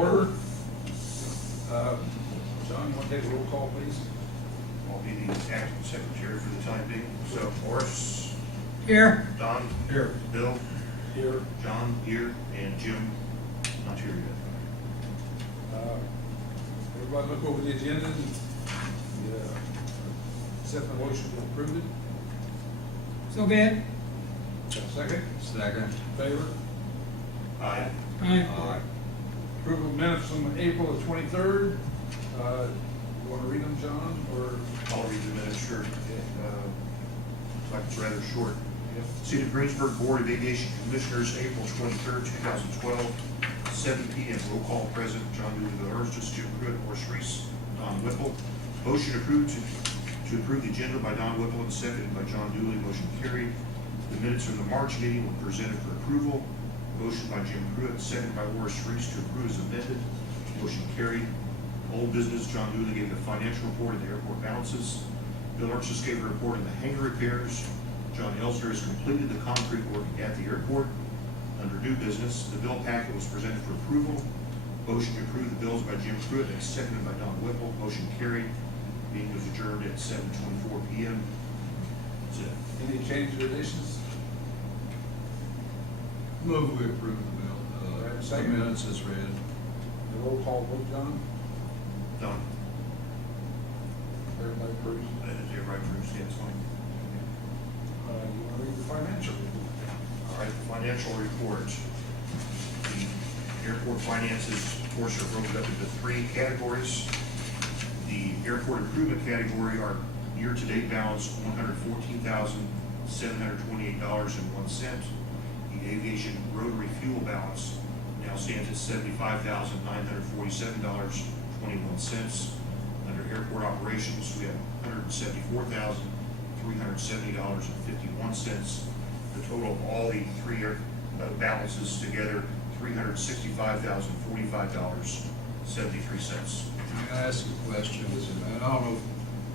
Order. John, you want to take a roll call, please? I'll be the acting secretary for the time being. So Horace, Here. Don, Here. Bill, Here. John here, and Jim not here yet. Everybody look over the agenda and accept the motion to approve it. So be it. Second? Second. Favor? Aye. Aye. Approval of minutes from April the 23rd. You want to read them, John, or? I'll read the minutes, sure. Looks like it's rather short. Yep. City of Greensburg Board of Aviation Commissioners, April 23rd, 2012, 7 p.m. Roll call present, John Whipple, Jim Pruitt, Horace Reese, Don Whipple. Motion approved to approve the agenda by Don Whipple and seconded by John Dooley. Motion carried. The minutes from the March meeting were presented for approval. Motion by Jim Pruitt, seconded by Horace Reese to approve as amended. Motion carried. Old business, John Dooley gave the financial report of the airport balances. Bill Archis gave a report on the hangar repairs. John Elsner has completed the concrete work at the airport. Under new business, the bill packet was presented for approval. Motion to approve the bills by Jim Pruitt and seconded by Don Whipple. Motion carried. Meeting was adjourned at 7:24 p.m. That's it. Any changes or additions? Move we approve the bill, the Second. minutes as read. The roll call vote, John? Don, Everybody approves? everybody approves? Yeah, it's fine. You want to read the financial report? All right, the financial report. The airport finances, of course, are broken up into three categories. The airport improvement category, our year-to-date balance, $114,728.01. The aviation rotary fuel balance now stands at $75,947.21. Under airport operations, we have $174,370.51. The total of all the three balances together, $365,045.73. I'm gonna ask a question, and I don't know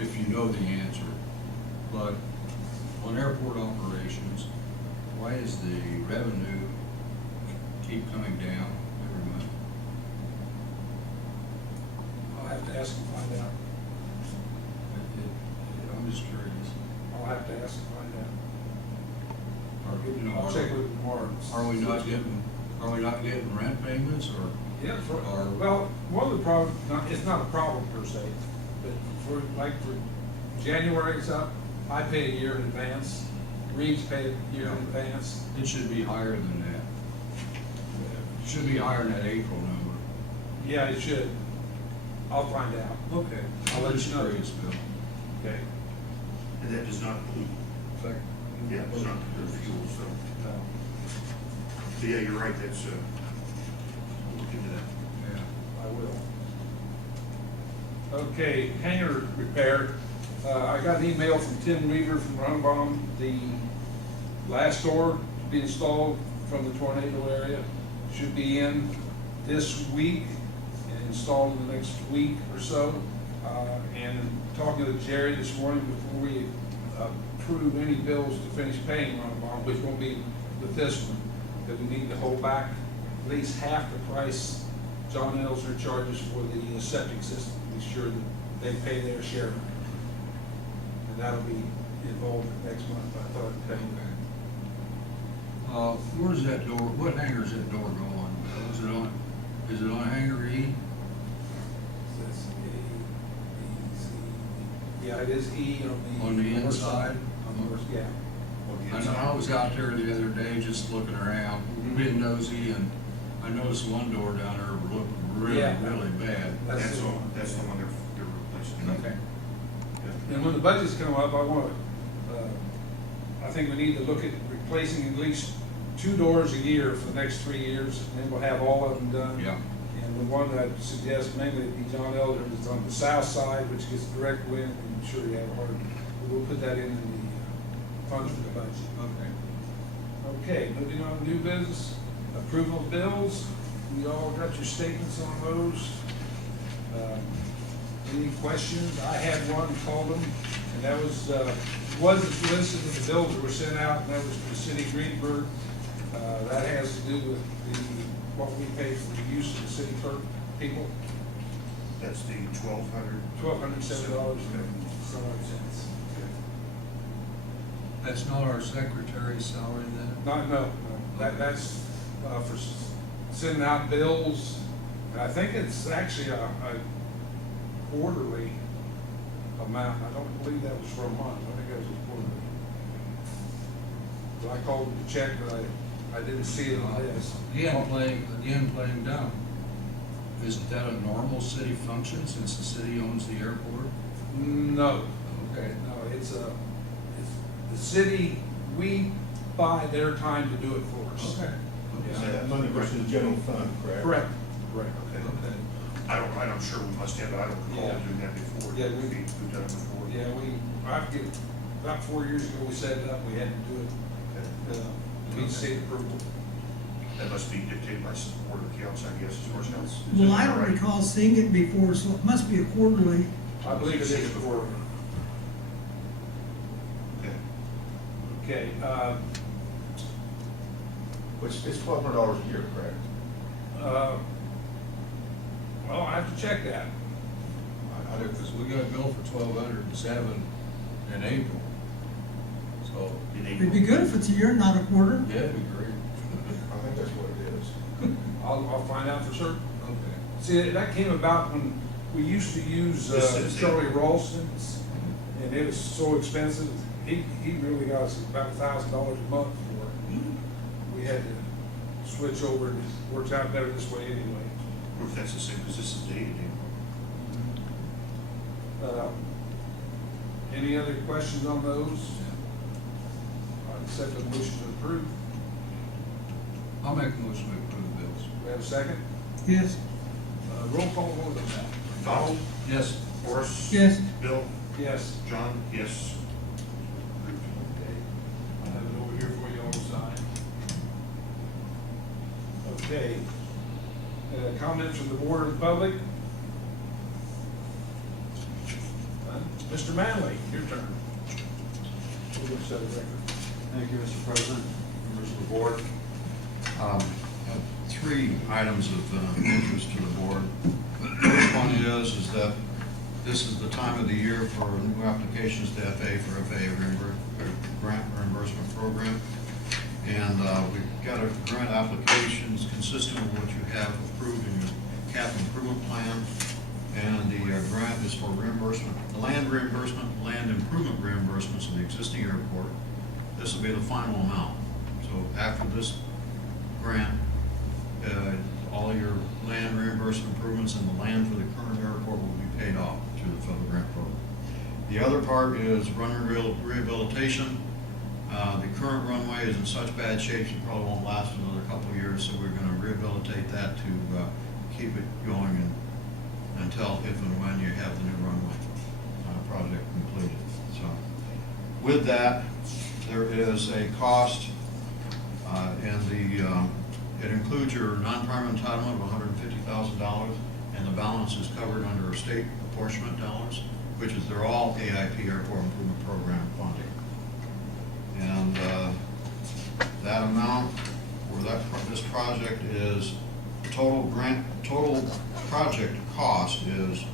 if you know the answer, but on airport operations, why is the revenue keep coming down every month? I'll have to ask and find out. I'm just curious. I'll have to ask and find out. You know, I'll check with Mark. Are we not getting rent payments or? Yeah, Or- well, one of the problems, it's not a problem per se, but for January's up, I pay a year in advance, Reeves pay a year in advance. It should be higher than that. It should be higher than that April number. Yeah, it should. I'll find out. Okay. I'll let you know. Curious, Bill. Okay. And that does not include, yeah, it does not include fuel, so. So yeah, you're right, that's, we'll look into that. Yeah. I will. Okay, hangar repair. I got an email from Tim Weaver from Runbaum. The last door to be installed from the tornado area should be in this week and installed in the next week or so. And talking to Jerry this morning before we approve any bills to finish paying Runbaum, which won't be with this one, that we need to hold back at least half the price John Elsner charges for the septic system, to be sure that they pay their share. And that'll be involved next month, I thought I'd tell you that. Where's that door, what hangar is that door going? Is it on hangar E? That's yeah, it is E On the north inside? Yeah. I know, I was out there the other day just looking around, being nosy, and I noticed one door down there looked really, Yeah. really bad. That's That's the one. that's the one they're replacing. Okay. Yeah. And when the budgets come up, I think we need to look at replacing at least 2 doors a year for the next 3 years, and then we'll have all of them done. Yeah. And the one that I'd suggest mainly would be John Elder, is on the south side, which gets direct wind, and I'm sure you have a hard, we'll put that in the funds for the budget. Okay. Okay, moving on to new business, approval of bills. You all got your statements on those. Any questions? I had one, called them, and that was, wasn't listed in the bills that were sent out, and that was for the city of Greensburg. That has to do with the what we pay for the use of the city clerk people, That's the $1,200. $1,207 some odd cents. That's not our secretary's salary then? No, that's, for sending out bills. And I think it's actually a quarterly amount. I don't believe that was for a month. I think that was a quarterly. But I called him to check, but I didn't see it on this. Again, playing dumb. Isn't that a normal city function since the city owns the airport? No, Okay. no, it's the city, we buy their time to do it for us. Okay. Is Yeah. that Money versus general fund, correct? Correct. Okay. Okay. I'm sure we must have, I don't recall Yeah. doing that before. Yeah, We've done it before. Yeah, I forget, about 4 years ago, we set it up, we had to do it, Okay. need state approval. That must be dictated by some board of accounts, I guess, as far as counts. Well, I don't recall seeing it before, so it must be a quarterly. I believe it is before. Okay. Okay, Which is $1,200 a year, correct? well, I have to check that. Because we got a bill for $1,207 in April. So, In It'd be April. good if it's a year, not a quarter. yeah, it'd be great. I think that's what it is. I'll find out for certain. Okay. See, that came about when we used to use This is it. Charlie Ralston's, and it was so expensive. He really got us about $1,000 a month for it. We had to switch over, and it works out better this way anyway. Or if that's the same, because this is dated April. Any other questions on those? I accept the motion to approve. I'll make a motion to approve the bills. We have a second? Yes, Roll call vote on that. Donald? Yes. Horace? yes, Bill? Yes. John? Yes. Approved. Okay. I have it over here for you all to sign. Okay. Comments from the board of the public? None? Mr. Manley, your turn. We're going to set a record. Thank you, Mr. President, members of the board. I have three items of interest to the board. The first one is that this is the time of the year for new applications to FAA for FAA grant reimbursement program. And we've got a grant applications consistent with what you have approved in your cap improvement plan. And the grant is for reimbursement, land improvement reimbursements of the existing airport. This will be the final amount. So after this grant, all your land reimbursement improvements and the land for the current airport will be paid off through the federal grant program. The other part is runway rehabilitation. The current runway is in such bad shape, it probably won't last another couple of years, so we're going to rehabilitate that to keep it going until if and when you have the new runway project completed. So with that, there is a cost, and it includes your non-prime entitlement of $150,000, and the balance is covered under state apportionment dollars, which is they're all AIP Airport Improvement Program funding. And that amount for this project is total project cost is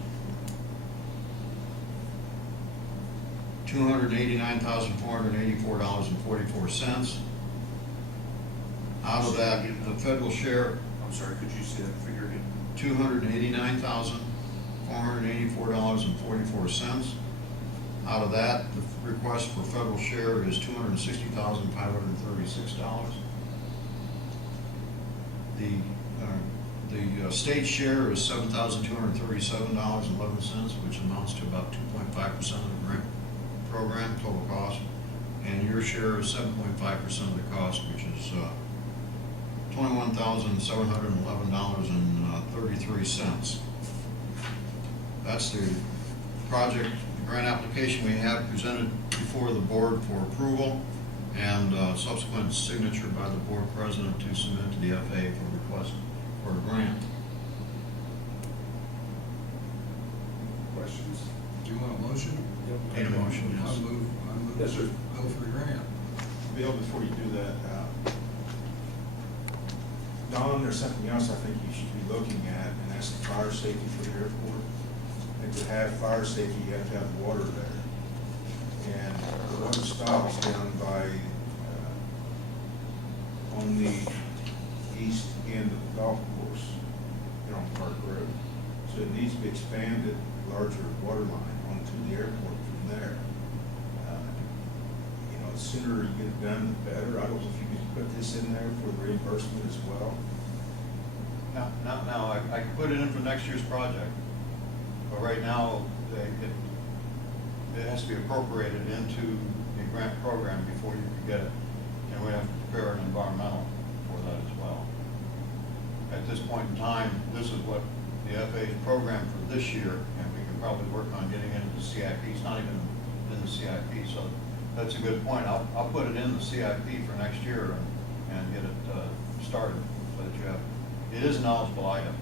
$289,484.44. Out of that, the federal share, I'm sorry, could you say that figure again? $289,484.44. Out of that, the request for federal share is $260,536. The state share is $7,237.11, which amounts to about 2.5% of the grant program total cost. And your share is 7.5% of the cost, which is $21,711.33. That's the project grant application we have presented before the board for approval and subsequent signature by the board president to submit to the FAA for request for a grant. Questions? Do you want a motion? Need a motion, I yes. move, Yes, sir. go for the grant. Bill, before you do that, Don, there's something else I think you should be looking at, and that's the fire safety for the airport. And to have fire safety, you have to have water there. And the water stops down by, on the east end of the golf course, here on Park Road. So it needs to be expanded, larger water line onto the airport from there. You know, the sooner you get it done, the better. I don't know if you could put this in there for the reimbursement as well. Now, I could put it in for next year's project, but right now, it has to be appropriated into the grant program before you can get it, and we have to prepare an environmental for that as well. At this point in time, this is what the FAA's program for this year, and we can probably work on getting it into the CIP. It's not even in the CIP, so that's a good point. I'll put it in the CIP for next year and get it started so that you have, it is an eligible item.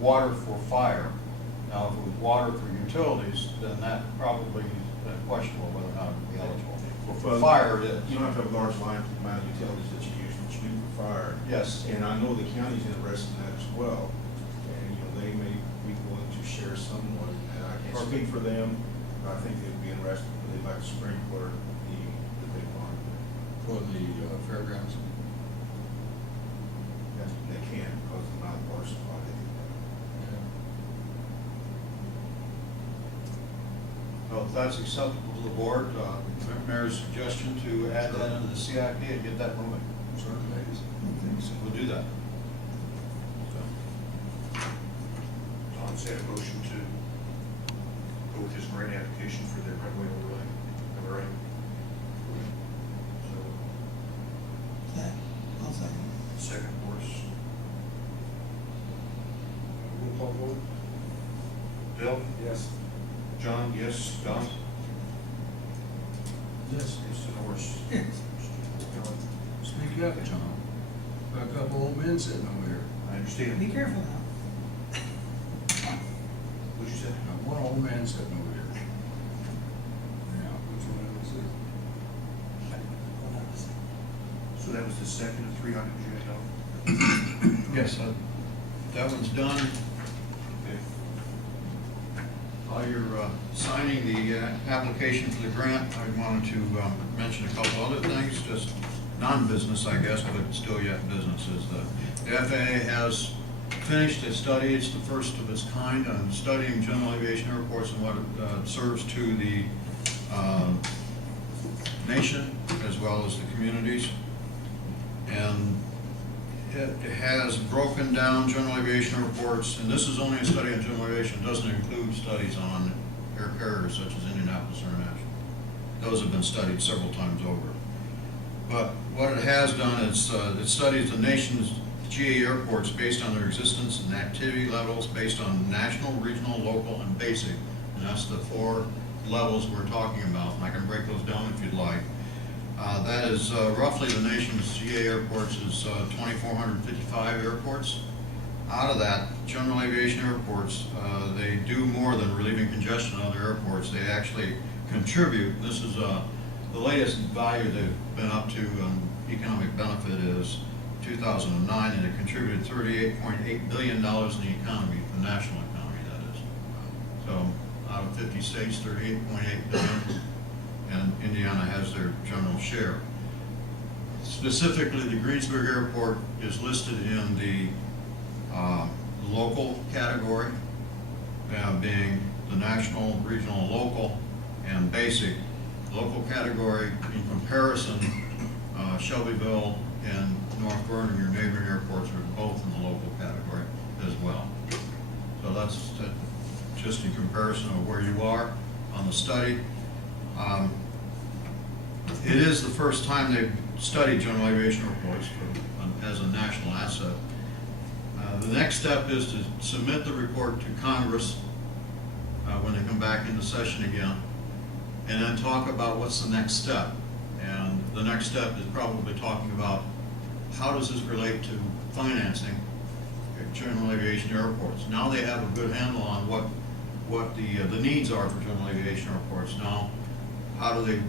Water for fire. Now, if it was water for utilities, then that probably is questionable whether or not it would be eligible. Well, For fire, it is. You don't have to have a large line for the amount of utilities that you use, which you do for fire. Yes. And I know the county's interested in that as well. And, you know, they may be willing to share somewhat. And I can't speak for them, but I think they'd be interested, but they'd like to sprinkler the big pond. For the fairgrounds. Yes, they can, because of the amount of water supply they do have. Well, if that's acceptable to the board, Mayor's suggestion to add that into the CIP and get that moving. Certainly. We'll do that. Don's had a motion to go with his grant application for the runway overlay. Am I right? So, That, I'll second. second course. Roll call vote? Bill? Yes. John, yes. Don? Yes. Yes, and Horace. Speak up, John. Got a couple old men sitting over here. I understand. Be careful now. What'd you say? Got one old man sitting over here. Yeah, which one is it? So that was the second of 3 items you had, Don? Yes, that one's done. Okay. While you're signing the application for the grant, I wanted to mention a couple other things, just non-business, I guess, but still yet business. The FAA has finished a study. It's the first of its kind on studying general aviation airports and what it serves to the nation as well as the communities. And it has broken down general aviation airports, and this is only a study on general aviation, it doesn't include studies on air carriers such as Indianapolis International. Those have been studied several times over. But what it has done is it studies the nation's GA airports based on their existence and activity levels based on national, regional, local, and basic. And that's the 4 levels we're talking about, and I can break those down if you'd like. That is roughly the nation's GA airports is 2,455 airports. Out of that, general aviation airports, they do more than relieving congestion at other airports. They actually contribute. This is the latest value they've been up to economic benefit is 2009, and it contributed $38.8 billion in the economy, the national economy, that is. So out of 50 states, 38.8 billion. And Indiana has their general share. Specifically, the Greensburg Airport is listed in the local category, being the national, regional, local, and basic. Local category, in comparison, Shelbyville and North Vernon, your neighboring airports, are both in the local category as well. So that's just in comparison of where you are on the study. It is the first time they've studied general aviation airports as a national asset. The next step is to submit the report to Congress when they come back into session again, and then talk about what's the next step. And the next step is probably talking about how does this relate to financing general aviation airports. Now they have a good handle on what the needs are for general aviation airports. Now, how do they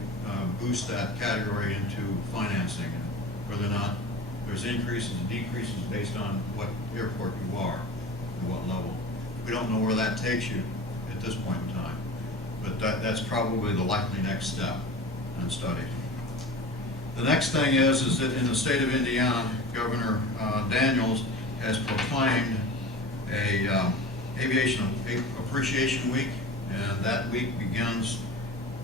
boost that category into financing, and whether or not There's increases and decreases based on what airport you are and what level. We don't know where that takes you at this point in time, but that's probably the likely next step in study. The next thing is that in the state of Indiana, Governor Daniels has proclaimed a Aviation Appreciation Week, and that week begins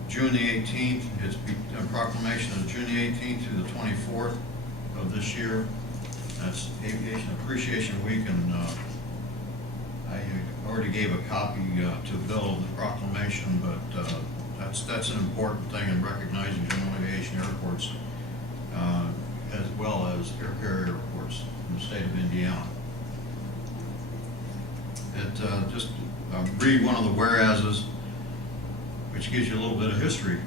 June the 18th. It's a proclamation of June the 18th through the 24th of this year. That's Aviation Appreciation Week, and I already gave a copy to Bill of the proclamation, but that's an important thing in recognizing general aviation airports as well as air carrier airports in the state of Indiana. Just read one of the whereases, which gives you a little bit of history.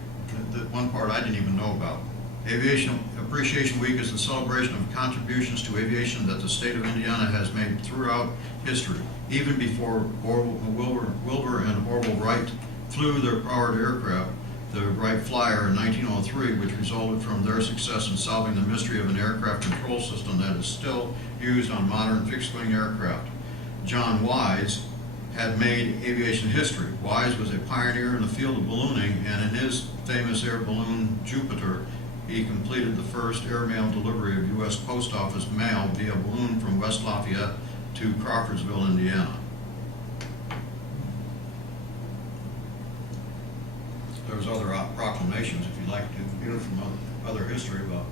The one part I didn't even know about. Aviation Appreciation Week is the celebration of contributions to aviation that the state of Indiana has made throughout history, even before Wilbur and Orville Wright flew their powered aircraft, the Wright Flyer, in 1903, which resulted from their success in solving the mystery of an aircraft control system that is still used on modern fixed-wing aircraft. John Wise had made aviation history. Wise was a pioneer in the field of ballooning, and in his famous air balloon Jupiter, he completed the first airmail delivery of U.S. Post Office mail via balloon from West Lafayette to Crawfordsville, Indiana. There's other proclamations, if you'd like to hear from other history about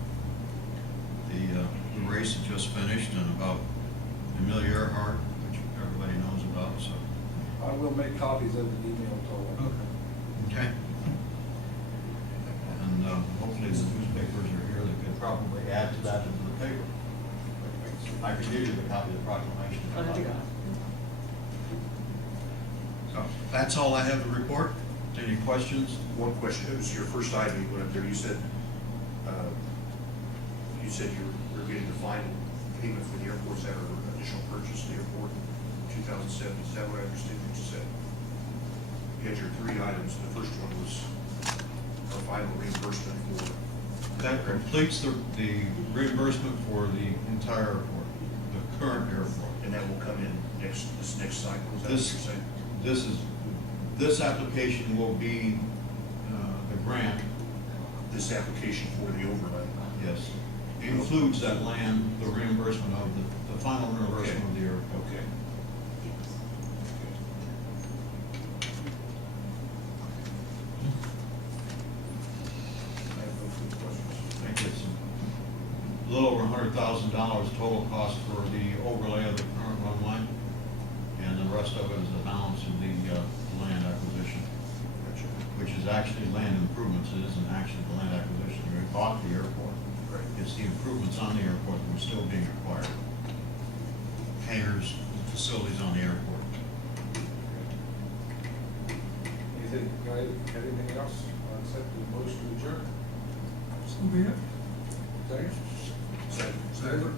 the race that just finished and about Amelia Earhart, which everybody knows about. So, I will make copies of the email to them. okay. And hopefully the newspapers are here that could probably add to that into the paper. I can give you the copy of the proclamation. So that's all I have to report. Any questions? One question, it was your first item you went up there, you said you're getting the final payment for the airports that are initial purchase of the airport in 2007, is that what I understood what you said? You had your three items, the first one was a final reimbursement for. That completes the reimbursement for the entire airport, the current airport. And that will come in this next cycle, is that what you're saying? This application will be the grant, This application for the overlay. yes, includes that land, the reimbursement of the final reimbursement of the airport. Okay. I have no further questions. I think it's a little over $100,000 total cost for the overlay of the current runway, and the rest of it is the balance of the land acquisition, Gotcha. which is actually land improvements. It isn't actually the land acquisition. We bought the airport. Right. It's the improvements on the airport that are still being required. Hangars, facilities on the airport. Anything, guys, anything else? I'll accept the motion to adjourn. So be it. Second? Second. Second.